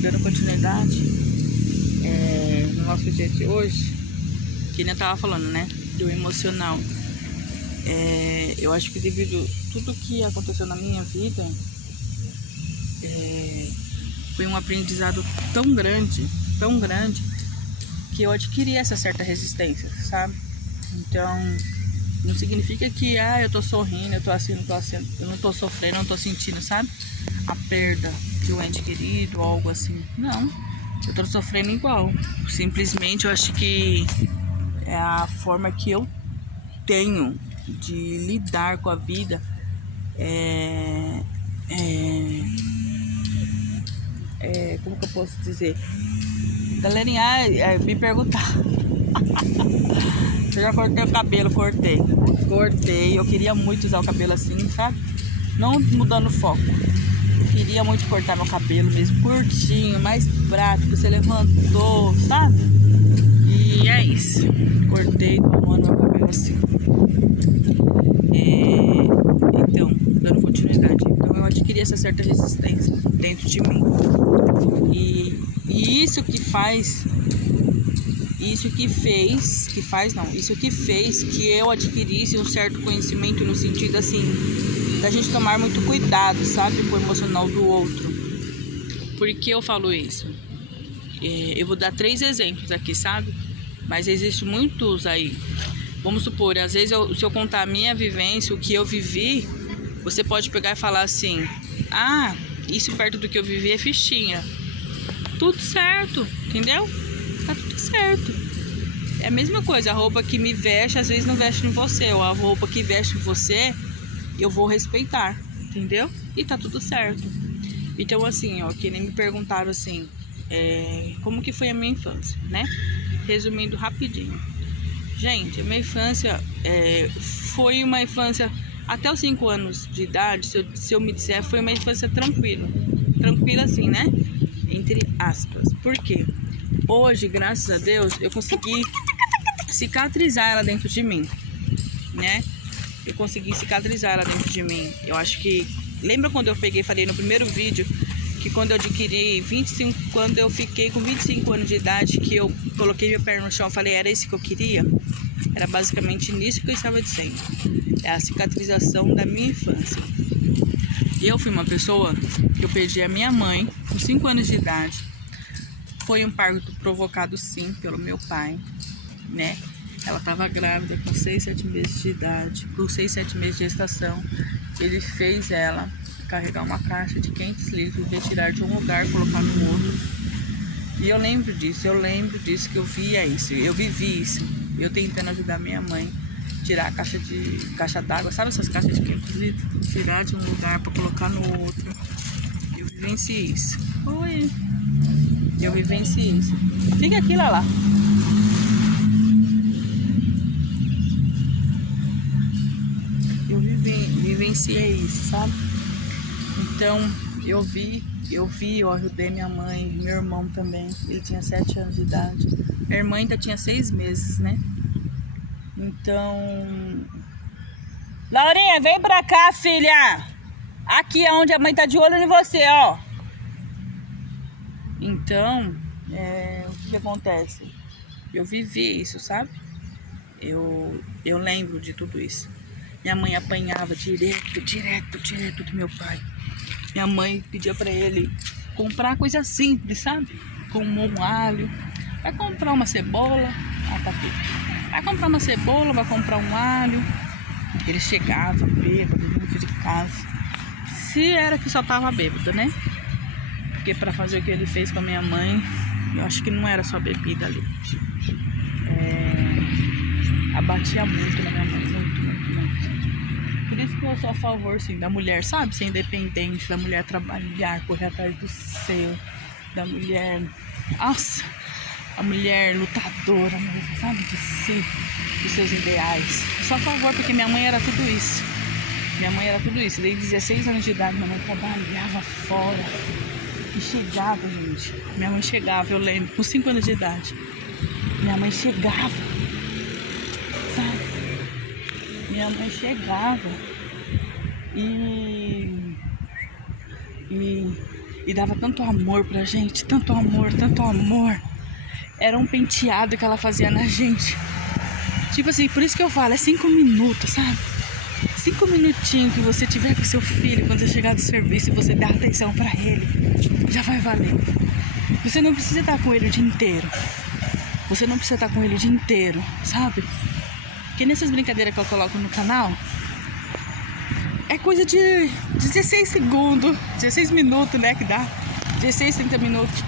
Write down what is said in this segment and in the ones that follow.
Dando continuidade no nosso dia de hoje, que nem eu tava falando, né? Do emocional. Eu acho que devido a tudo que aconteceu na minha vida, foi um aprendizado tão grande, que eu adquiri essa certa resistência, sabe? Então, não significa que, eu tô sorrindo, eu tô assim, eu não tô sofrendo, eu não tô sentindo, sabe? A perda de um ente querido ou algo assim. Não, eu tô sofrendo igual. Simplesmente eu acho que é a forma que eu tenho de lidar com a vida. Como que eu posso dizer? Galerinha, me perguntar. Eu já cortei o cabelo, cortei. Eu queria muito usar o cabelo assim, sabe? Não mudando o foco. Queria muito cortar meu cabelo mesmo, curtinho, mais prático. Você levantou, sabe? E é isso. Cortei, tomando meu cabelo assim. Então, dando continuidade. Então eu adquiri essa certa resistência dentro de mim. E isso que fez que eu adquirisse um certo conhecimento no sentido assim, da gente tomar muito cuidado, sabe, com o emocional do outro. Por que eu falo isso? Eu vou dar 3 exemplos aqui, sabe? Mas existem muitos aí. Vamos supor, às vezes se eu contar a minha vivência, o que eu vivi, você pode pegar e falar assim, isso perto do que eu vivi é fichinha. Tudo certo, entendeu? Tá tudo certo. É a mesma coisa, a roupa que me veste, às vezes não veste em você, ou a roupa que veste em você, eu vou respeitar, entendeu? E tá tudo certo. Então assim, que nem me perguntaram assim, como que foi a minha infância, né? Resumindo rapidinho. Gente, a minha infância foi uma infância, até os 5 anos de idade, se eu me disser, foi uma infância tranquila. Tranquila assim, né? Entre aspas. Por quê? Hoje, graças a Deus, eu consegui cicatrizar ela dentro de mim, né? Eu consegui cicatrizar ela dentro de mim. Eu acho que... Lembra quando eu falei no primeiro vídeo, que quando eu adquiri quando eu fiquei com 25 anos de idade, que eu coloquei meu pé no chão, eu falei, era isso que eu queria? Era basicamente nisso que eu estava dizendo. É a cicatrização da minha infância. Eu fui uma pessoa que eu perdi a minha mãe com 5 anos de idade. Foi um parto provocado, sim, pelo meu pai, né? Ela estava grávida com 6, 7 meses de idade, com 6, 7 meses de gestação. Ele fez ela carregar uma caixa de 500 litros, retirar de um lugar, colocar no outro. E eu lembro disso, que eu via isso, eu vivi isso. Eu tentando ajudar minha mãe, tirar a caixa d'água, sabe essas caixas de 500 litros? Tirar de um lugar para colocar no outro. Eu vivenciei isso. Eu vivenciei isso. Fica aqui, Lala. Eu vivenciei isso, sabe? Então, eu ajudei minha mãe, meu irmão também. Ele tinha 7 anos de idade. Minha irmã ainda tinha 6 meses, né? Então... Laurinha, vem pra cá, filha! Aqui é onde a mãe tá de olho em você, ó. Então, o que acontece? Eu vivi isso, sabe? Eu lembro de tudo isso. Minha mãe apanhava direto do meu pai. Minha mãe pedia pra ele comprar coisa simples, sabe? Como um alho. Vai comprar uma cebola. Tá aqui. Vai comprar uma cebola, vai comprar um alho. Ele chegava bêbado dentro de casa. Se era que só tava bêbado, né? Porque pra fazer o que ele fez com a minha mãe, eu acho que não era só bebida ali. Abatia muito na minha mãe, muito. Por isso que eu sou a favor, sim, da mulher, sabe? Ser independente, da mulher trabalhar, correr atrás do seu, da mulher... Nossa! A mulher lutadora mesmo, sabe? De si, dos seus ideais. Eu sou a favor, porque minha mãe era tudo isso. Desde 16 anos de idade, minha mãe trabalhava fora. E chegava, gente. Minha mãe chegava, eu lembro, com 5 anos de idade. Minha mãe chegava. Sabe? Minha mãe chegava. E E dava tanto amor pra gente, tanto amor, tanto amor. Era um penteado que ela fazia na gente. Tipo assim, por isso que eu falo, é 5 minutos, sabe? 5 minutinhos que você tiver com seu filho, quando você chegar do serviço e você der atenção pra ele, já vai valer. Você não precisa estar com ele o dia inteiro. Você não precisa estar com ele o dia inteiro, sabe? Porque nessas brincadeiras que eu coloco no canal, é coisa de 16 segundos, 16 minutos, né, que dá. 16, 30 minutos.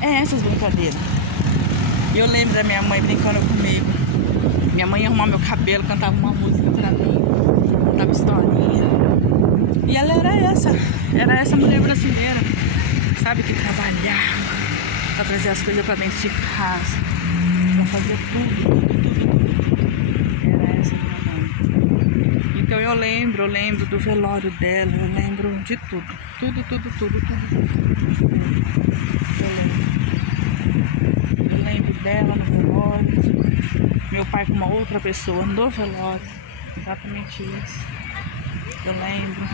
É essas brincadeiras. Eu lembro da minha mãe brincando comigo. Minha mãe ia arrumar meu cabelo, cantava uma música pra mim, contava historinha. E ela era essa mulher brasileira, sabe, que trabalhava pra trazer as coisas pra dentro de casa, pra fazer tudo. Era essa minha mãe. Então eu lembro do velório dela, eu lembro de tudo. Tudo. Eu lembro dela no velório, meu pai com uma outra pessoa no velório, exatamente isso. Eu lembro.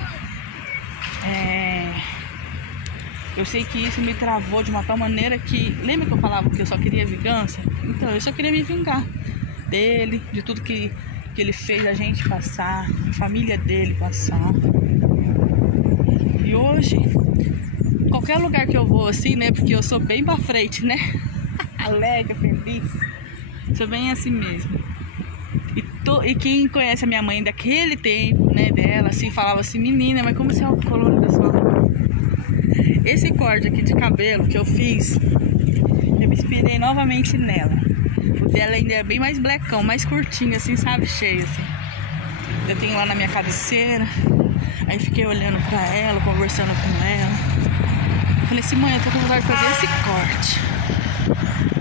Eu sei que isso me travou de uma tal maneira que... Lembra que eu falava que eu só queria vingança? Então, eu só queria me vingar dele, de tudo que ele fez a gente passar, a família dele passar. E hoje, qualquer lugar que eu vou assim, né? Porque eu sou bem pra frente, né? Alegre, feliz. Sou bem assim mesmo. E quem conhece a minha mãe daquele tempo, né, dela, assim, falava assim, menina, mas como você é o colorido da sua mãe? Esse corte aqui de cabelo que eu fiz, eu me inspirei novamente nela. O dela ainda é bem mais blackão, mais curtinho, assim, sabe, cheio, assim. Eu tenho lá na minha cabeceira. Aí fiquei olhando pra ela, conversando com ela. Falei assim, mãe, eu tô com vontade de fazer esse corte.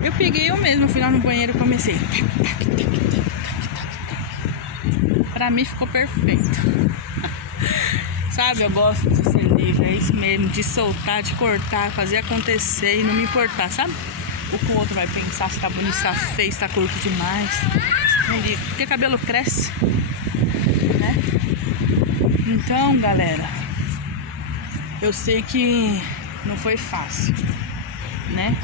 Eu peguei eu mesmo, fui lá no banheiro e comecei. Pra mim ficou perfeito. Sabe, eu gosto de ser livre, é isso mesmo, de soltar, de cortar, fazer acontecer e não me importar, sabe? O que o outro vai pensar, se tá bonito, se tá feio, se tá curto demais. Não ligo, porque cabelo cresce, né? Então, galera, eu sei que não foi fácil, né?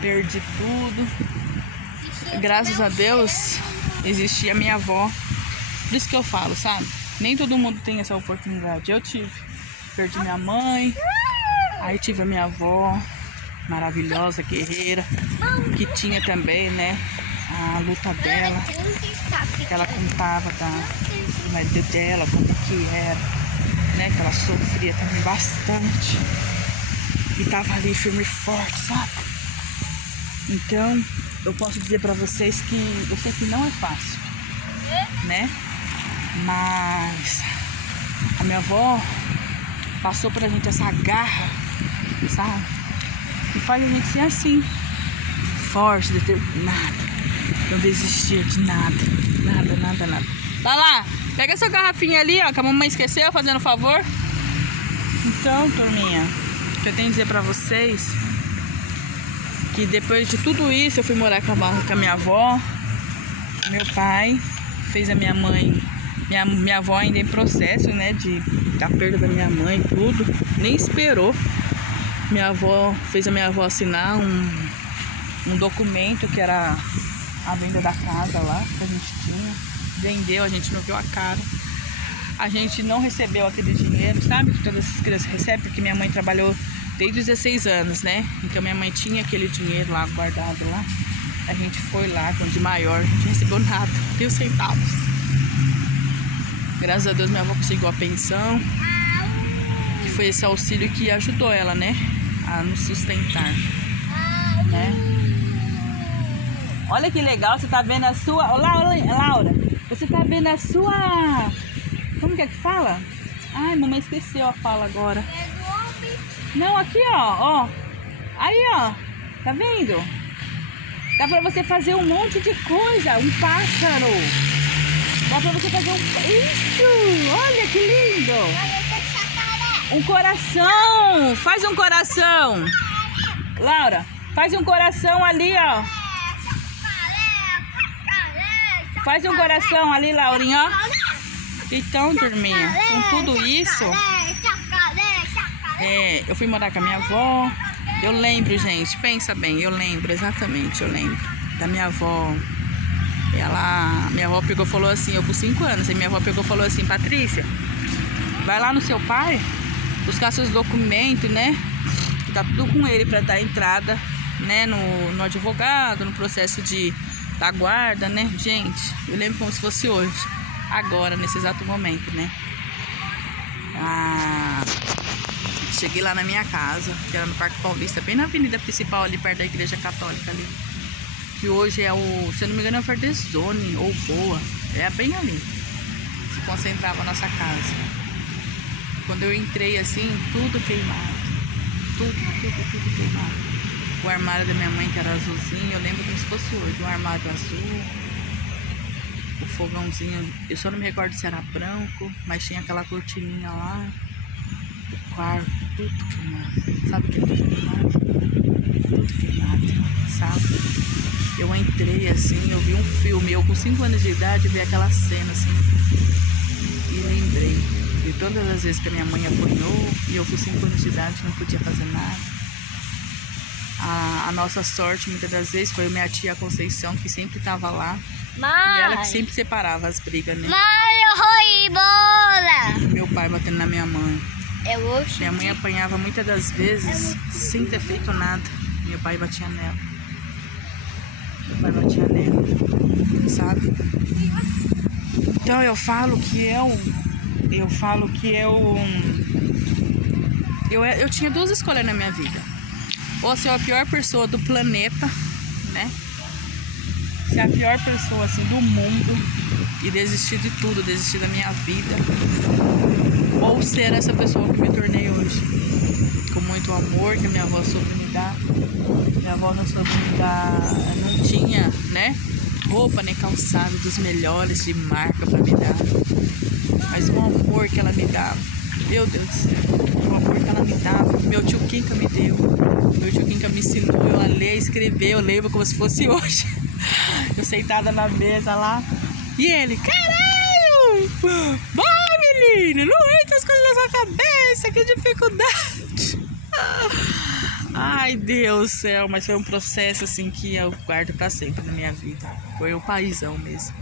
Perdi tudo. Graças a Deus, existia a minha avó. Por isso que eu falo, sabe? Nem todo mundo tem essa oportunidade. Eu tive. Perdi minha mãe. Aí tive a minha avó, maravilhosa, guerreira, que tinha também, né, a luta dela, que ela contava do marido dela, como que era, né, que ela sofria também bastante. E tava ali firme e forte, sabe? Então, eu posso dizer pra vocês que eu sei que não é fácil, né? Mas a minha avó passou pra gente essa garra, sabe? E faz a gente ser assim, forte, determinado, não desistir de nada. Vai lá, pega essa garrafinha ali, ó, que a mamãe esqueceu, fazendo favor. Então, turminha, o que eu tenho a dizer pra vocês, que depois de tudo isso eu fui morar com a minha avó, meu pai fez a minha mãe, minha avó ainda em processo, né, da perda da minha mãe, tudo, nem esperou. Minha avó fez a minha avó assinar um documento que era a venda da casa lá que a gente tinha. Vendeu, a gente não viu a cara. A gente não recebeu aquele dinheiro, sabe? Que todas as crianças recebem, porque minha mãe trabalhou desde os 16 anos, né? Então minha mãe tinha aquele dinheiro lá guardado lá. A gente foi lá, quando de maior, a gente não recebeu nada, nem os centavos. Graças a Deus minha avó conseguiu a pensão, que foi esse auxílio que ajudou ela, né, a nos sustentar, né? Olha que legal, você tá vendo a sua... Olá, Laura, você tá vendo a sua... Como que é que fala? Ai, mamãe esqueceu a fala agora. Não, aqui, ó. Aí, ó. Tá vendo? Dá pra você fazer um monte de coisa. Um pássaro. Dá pra você fazer Isso! Olha que lindo! Um coração! Faz um coração! Laura, faz um coração ali, ó. Faz um coração ali, Laurinha, ó. Então, turminha, com tudo isso, eu fui morar com a minha avó. Eu lembro, gente, pensa bem, eu lembro da minha avó. Minha avó pegou e falou assim, eu com 5 anos, aí minha avó pegou e falou assim: Patrícia, vai lá no seu pai buscar seus documentos, né? Tá tudo com ele pra dar entrada, né? No advogado, no processo da guarda, né? Gente, eu lembro como se fosse hoje, agora, nesse exato momento, né? Cheguei lá na minha casa, que era no Parque Paulista, bem na avenida principal ali, perto da Igreja Católica ali. Que hoje é se eu não me engano é o Verdezone ou Boa, é bem ali. Se concentrava a nossa casa. Quando eu entrei assim, tudo queimado. Tudo queimado. O armário da minha mãe, que era azulzinho, eu lembro como se fosse hoje. Um armário azul. O fogãozinho, eu só não me recordo se era branco, mas tinha aquela cortininha lá. O quarto, tudo queimado. Sabe o que é tudo queimado? Tudo queimado, sabe? Eu entrei assim, eu vi um filme, eu com 5 anos de idade vi aquela cena assim. E lembrei de todas as vezes que a minha mãe apanhou e eu com 5 anos de idade não podia fazer nada. A nossa sorte muitas das vezes foi minha tia Conceição, que sempre estava lá. Mãe. E ela que sempre separava as brigas, né? Mãe, eu vou embora. Meu pai batendo na minha mãe. Minha mãe apanhava muitas das vezes sem ter feito nada. Meu pai batia nela. Sabe? Então eu falo que eu tinha 2 escolhas na minha vida: ou ser a pior pessoa do planeta, né? Ser a pior pessoa assim do mundo e desistir de tudo, desistir da minha vida, ou ser essa pessoa que me tornei hoje, com muito amor que a minha avó soube me dar. Minha avó não soube me dar, não tinha, né, roupa nem calçado dos melhores de marca pra me dar, mas o amor que ela me dava, meu Deus do céu, o amor que ela me dava, meu tio Kinka me deu, meu tio Kinka me ensinou eu a ler, escrever, eu lembro como se fosse hoje, eu sentada na mesa lá, e ele: caralho, vai menina, não entra as coisas na sua cabeça, que dificuldade. Ai, Deus do céu, mas foi um processo assim que eu guardo pra sempre na minha vida. Foi o paizão mesmo.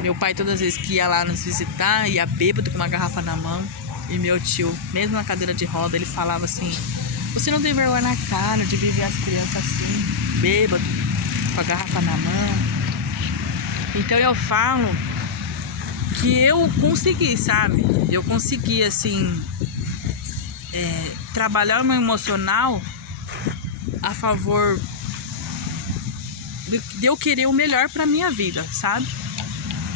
Meu pai, todas as vezes que ia lá nos visitar, ia bêbado com uma garrafa na mão. E meu tio, mesmo na cadeira de roda, ele falava assim: você não tem vergonha na cara de viver as crianças assim, bêbado, com a garrafa na mão. Então eu falo que eu consegui, sabe? Eu consegui, assim, trabalhar o meu emocional a favor de eu querer o melhor pra minha vida, sabe?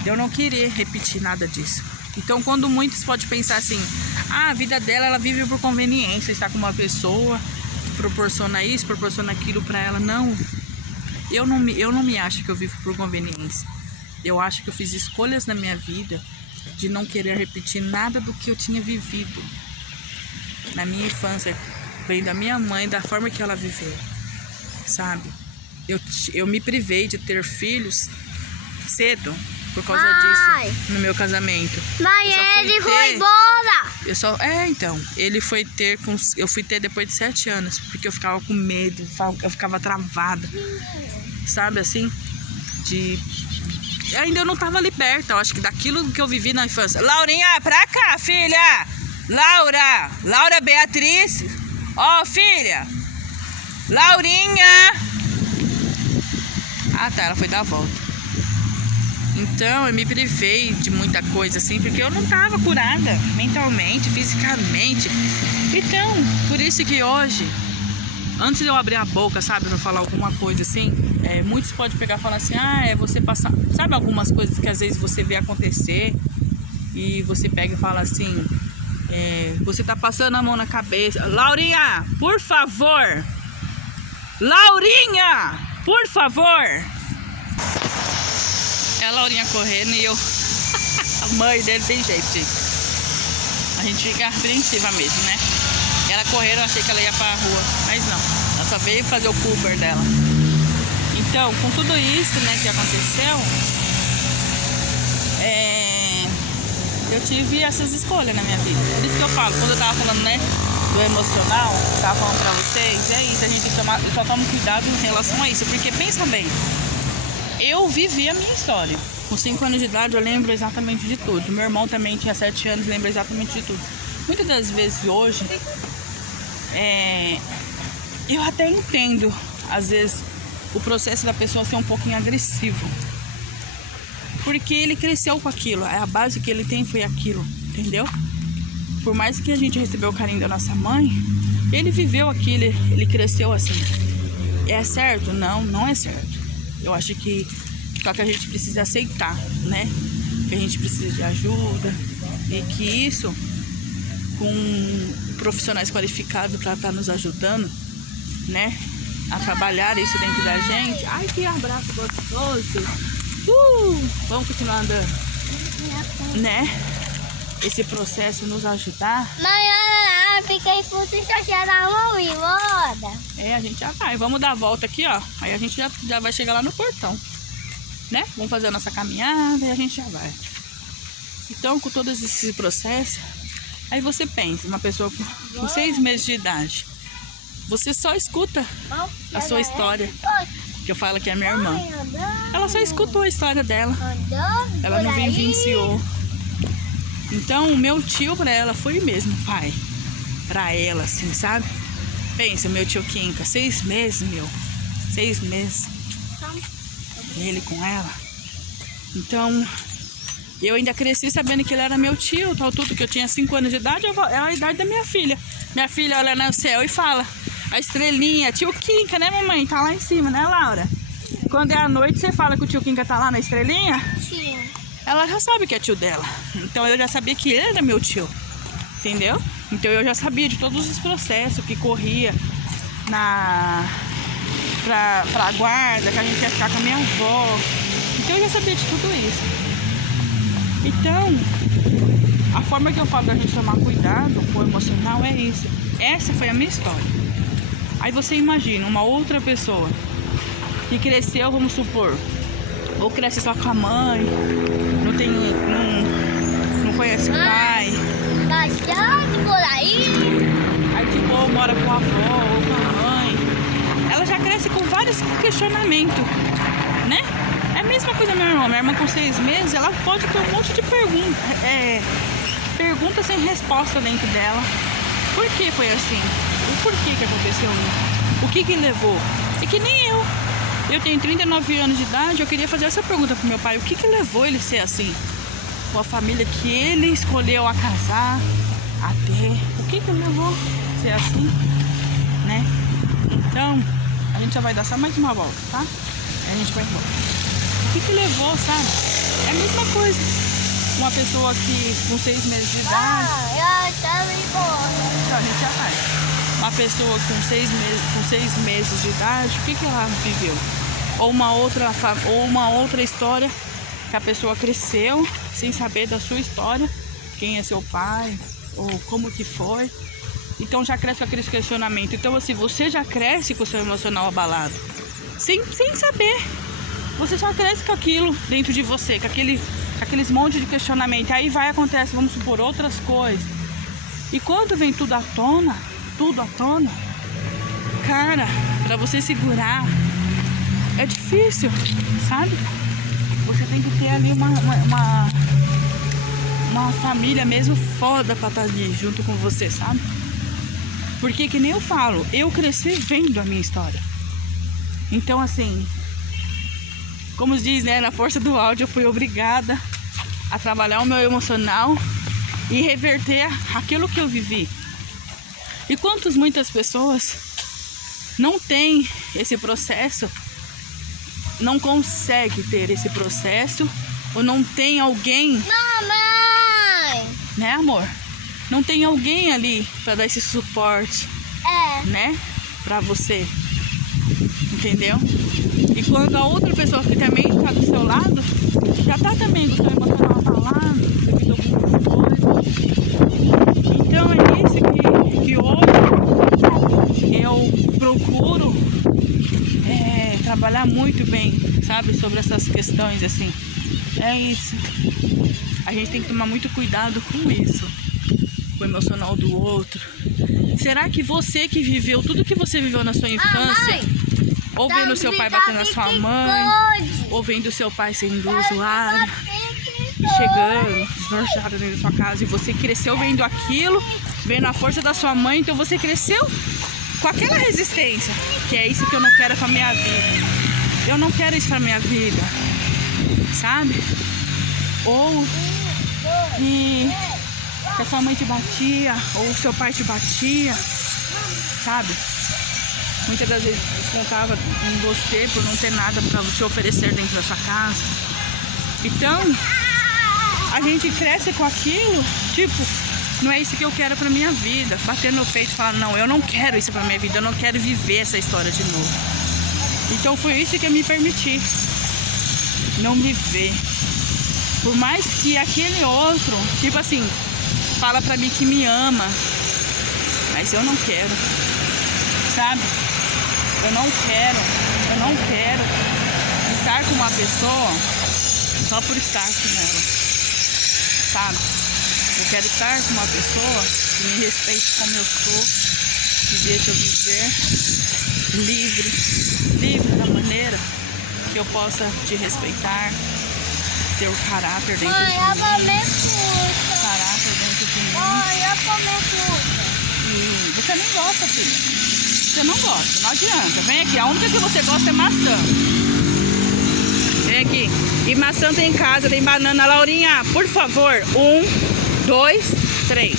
De eu não querer repetir nada disso. Então, quando muitos podem pensar assim: a vida dela, ela vive por conveniência, está com uma pessoa que proporciona isso, proporciona aquilo pra ela. Não, eu não me acho que eu vivo por conveniência. Eu acho que eu fiz escolhas na minha vida de não querer repetir nada do que eu tinha vivido na minha infância, vem da minha mãe, da forma que ela viveu, sabe? Eu me privei de ter filhos cedo por causa disso, no meu casamento. Mãe, ele foi embora. Então, ele foi ter eu fui ter depois de 7 anos, porque eu ficava com medo, eu ficava travada, sabe assim? Ainda eu não tava liberta, eu acho que daquilo que eu vivi na infância. Laurinha, pra cá, filha! Laura Beatriz, ó, filha, Laurinha. Ah, tá, ela foi dar a volta. Então eu me privei de muita coisa assim, porque eu não tava curada mentalmente, fisicamente. Então, por isso que hoje, antes de eu abrir a boca, sabe, pra falar alguma coisa assim, muitos podem pegar e falar assim: você passar, sabe, algumas coisas que às vezes você vê acontecer e você pega e fala assim: você tá passando a mão na cabeça. Laurinha, por favor! Laurinha, por favor! É a Laurinha correndo e eu... A mãe dele tem jeito, gente. A gente fica apreensiva mesmo, né? Ela correndo, eu achei que ela ia pra rua, mas não. Ela só veio fazer o Cooper dela. Então, com tudo isso, né, que aconteceu, eu tive essas escolhas na minha vida. Por isso que eu falo, quando eu tava falando, né, do emocional, que eu tava falando pra vocês, é isso, a gente só toma cuidado em relação a isso, porque pensa bem, eu vivi a minha história. Com 5 anos de idade eu lembro exatamente de tudo. Meu irmão também tinha 7 anos, lembra exatamente de tudo. Muitas das vezes hoje, eu até entendo, às vezes, o processo da pessoa ser um pouquinho agressivo. Porque ele cresceu com aquilo, a base que ele tem foi aquilo, entendeu? Por mais que a gente recebeu o carinho da nossa mãe, ele viveu aquilo, ele cresceu assim. É certo? Não, não é certo. Eu acho que só que a gente precisa aceitar, né? Que a gente precisa de ajuda e que isso, com profissionais qualificados para estar nos ajudando, né? A trabalhar isso dentro da gente. Ai, que abraço gostoso! Vamos continuar andando, né? Esse processo nos ajudar. Mãe, fiquei puta e chateada, vamos embora. A gente já vai. Vamos dar a volta aqui, ó. Aí a gente já vai chegar lá no portão, né? Vamos fazer a nossa caminhada e a gente já vai. Então, com todos esses processos, aí você pensa, uma pessoa com 6 meses de idade, você só escuta a sua história, que eu falo que é minha irmã. Ela só escutou a história dela. Ela não vivenciou. Então, o meu tio pra ela foi o mesmo pai. Pra ela, assim, sabe? Pensa, meu tio Kinka, 6 meses, 6 meses. Ele com ela. Então, eu ainda cresci sabendo que ele era meu tio, tal tudo, que eu tinha 5 anos de idade, é a idade da minha filha. Minha filha olha no céu e fala, a estrelinha, tio Kinka, né, mamãe? Tá lá em cima, né, Laura? Quando é à noite, você fala que o tio Kinka tá lá na estrelinha? Sim. Ela já sabe que é tio dela. Então eu já sabia que ele era meu tio. Entendeu? Então eu já sabia de todos os processos que corria pra guarda, que a gente ia ficar com a minha avó. Então eu já sabia de tudo isso. Então, a forma que eu falo da gente tomar cuidado com o emocional é isso. Essa foi a minha história. Aí você imagina uma outra pessoa que cresceu, vamos supor, ou cresce só com a mãe, não conhece o pai. Bastante por aí. Aí tipo, mora com a avó ou com a mãe. Ela já cresce com vários questionamentos, né? É a mesma coisa minha irmã. Minha irmã com 6 meses, ela pode ter um monte de perguntas sem resposta dentro dela. Por que foi assim? O porquê que aconteceu isso? O que levou? É que nem eu. Eu tenho 39 anos de idade, eu queria fazer essa pergunta pro meu pai. O que levou ele a ser assim? Com a família que ele escolheu a casar, a ter. O que levou a ser assim? Né? Então, a gente já vai dar só mais uma volta, tá? Aí a gente vai embora. O que levou, sabe? É a mesma coisa. Uma pessoa que com 6 meses de idade... eu quero ir embora. Então, a gente já vai. Uma pessoa com 6 meses de idade, o que ela viveu? Ou uma outra história que a pessoa cresceu sem saber da sua história, quem é seu pai, ou como que foi. Então já cresce com aqueles questionamentos. Então assim, você já cresce com o seu emocional abalado, sem saber. Você já cresce com aquilo dentro de você, com aqueles monte de questionamento. Aí acontece, vamos supor, outras coisas. E quando vem tudo à tona, cara, pra você segurar é difícil, sabe? Você tem que ter ali uma família mesmo foda pra estar ali junto com você, sabe? Porque que nem eu falo, eu cresci vendo a minha história. Então assim, como diz, né, na força do áudio, eu fui obrigada a trabalhar o meu emocional e reverter aquilo que eu vivi. E muitas pessoas não têm esse processo, não consegue ter esse processo, ou não tem alguém... Mamãe! Né, amor? Não tem alguém ali para dar esse suporte, né? Pra você, entendeu? E quando a outra pessoa que também está do seu lado, já tá também com o seu emocional abalado, devido a algumas coisas. Então é isso que hoje eu procuro trabalhar muito bem, sabe? Sobre essas questões, assim. É isso. A gente tem que tomar muito cuidado com isso. o emocional do outro. Será que você que viveu tudo que você viveu na sua infância, ou vendo seu pai batendo na sua mãe, ou vendo seu pai sendo usuário, chegando, desnorteado dentro da sua casa, e você cresceu vendo aquilo, vendo a força da sua mãe, então você cresceu com aquela resistência, que é isso que eu não quero pra minha vida. Eu não quero isso pra minha vida, sabe? Ou que a sua mãe te batia, ou o seu pai te batia, sabe? Muitas das vezes descontava em você por não ter nada pra te oferecer dentro da sua casa. Então, a gente cresce com aquilo, tipo, não é isso que eu quero pra minha vida. Bater no peito e falar, não, eu não quero isso pra minha vida, eu não quero viver essa história de novo. Então foi isso que eu me permiti, não me ver. Por mais que aquele outro, tipo assim, fala pra mim que me ama, mas eu não quero, sabe? Eu não quero estar com uma pessoa só por estar com ela, sabe? Eu quero estar com uma pessoa que me respeite como eu sou, que deixa eu viver livre da maneira que eu possa te respeitar, ter o caráter dentro de mim. Caráter dentro de mim. Você nem gosta, filho. Você não gosta, não adianta. Vem aqui, a única que você gosta é maçã. Vem aqui. E maçã tem em casa, tem banana. Laurinha, por favor. 1, 2, 3.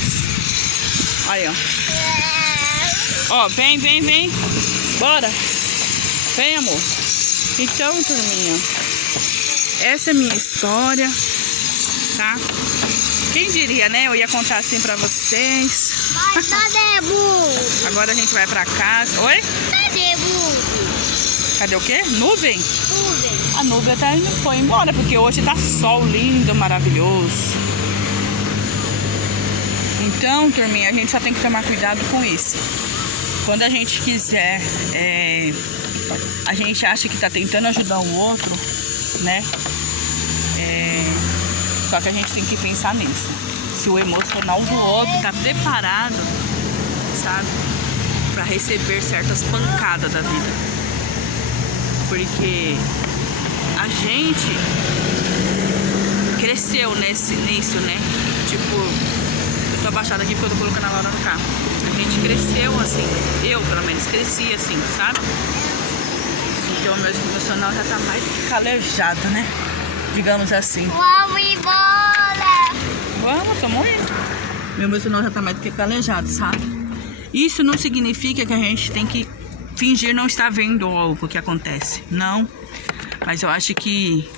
Aí, ó. Ó, vem. Bora. Vem, amor. Então, turminha, essa é a minha história, tá? Quem diria, né? Eu ia contar assim pra vocês. Mas cadê Bubu? Agora a gente vai pra casa. Oi? Cadê Bubu? Cadê o quê? Nuvem? Nuvem. A nuvem foi embora, porque hoje tá sol lindo, maravilhoso. Então, turminha, a gente só tem que tomar cuidado com isso. Quando a gente quiser, a gente acha que tá tentando ajudar o outro, né? Só que a gente tem que pensar nisso. Se o emocional do outro tá preparado, sabe? Pra receber certas pancadas da vida. Porque a gente cresceu nisso, né? Tipo, eu tô abaixada aqui porque eu tô colocando a Laura no carro. A gente cresceu assim, eu pelo menos cresci assim, sabe? Então o meu emocional já tá mais calejado, né? Digamos assim. Vamos embora! Vamos, tô morrendo. Meu emocional já tá mais do que calejado, sabe? Isso não significa que a gente tem que fingir não estar vendo algo que acontece. Não. Mas eu acho que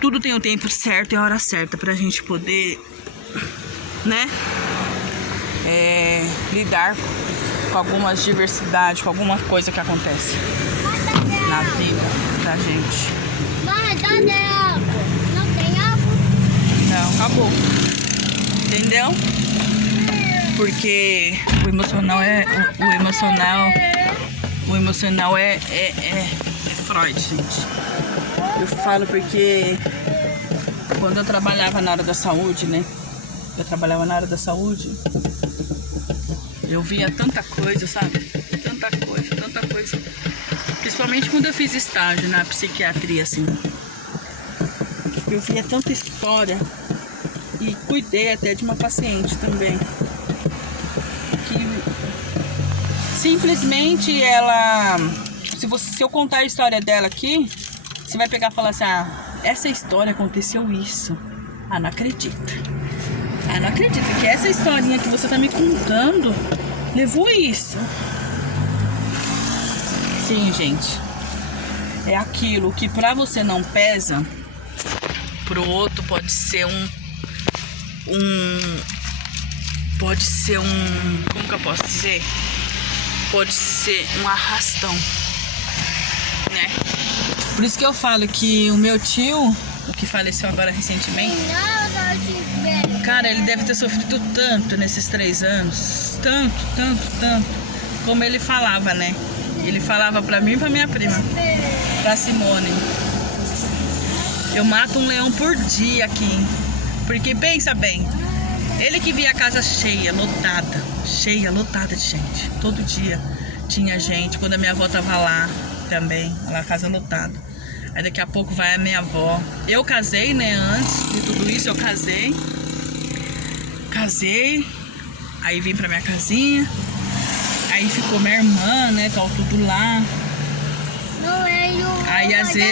tudo tem o tempo certo e a hora certa pra gente poder, né? Lidar com algumas diversidades, com alguma coisa que acontece na vida da gente. Mãe, cadê água? Não tem água? Não, acabou. Entendeu? Porque o emocional é Freud, gente. Eu falo porque quando eu trabalhava na área da saúde, né? Eu via tanta coisa, sabe? Tanta coisa. Principalmente quando eu fiz estágio na psiquiatria, assim. Eu via tanta história. E cuidei até de uma paciente também. Que simplesmente ela... Se eu contar a história dela aqui, você vai pegar e falar assim, essa história aconteceu isso. Não acredita. Não acredita que essa historinha que você tá me contando levou isso. Sim, gente. É aquilo que pra você não pesa, pro outro pode ser como que eu posso dizer? Pode ser um arrastão, né? Por isso que eu falo que o meu tio, o que faleceu agora recentemente, cara, ele deve ter sofrido tanto nesses 3 anos. Tanto. Como ele falava, né? Ele falava pra mim e pra minha prima, pra Simone. Eu mato um leão por dia aqui. Porque pensa bem, Ele que via a casa cheia, lotada de gente. Todo dia tinha gente. Quando a minha avó tava lá também, lá a casa lotada. Aí daqui a pouco vai a minha avó. Eu casei, né? Antes de tudo isso eu casei. Aí vim pra minha casinha. Aí ficou minha irmã, né? Tal tudo lá. Não é o... Aí às vezes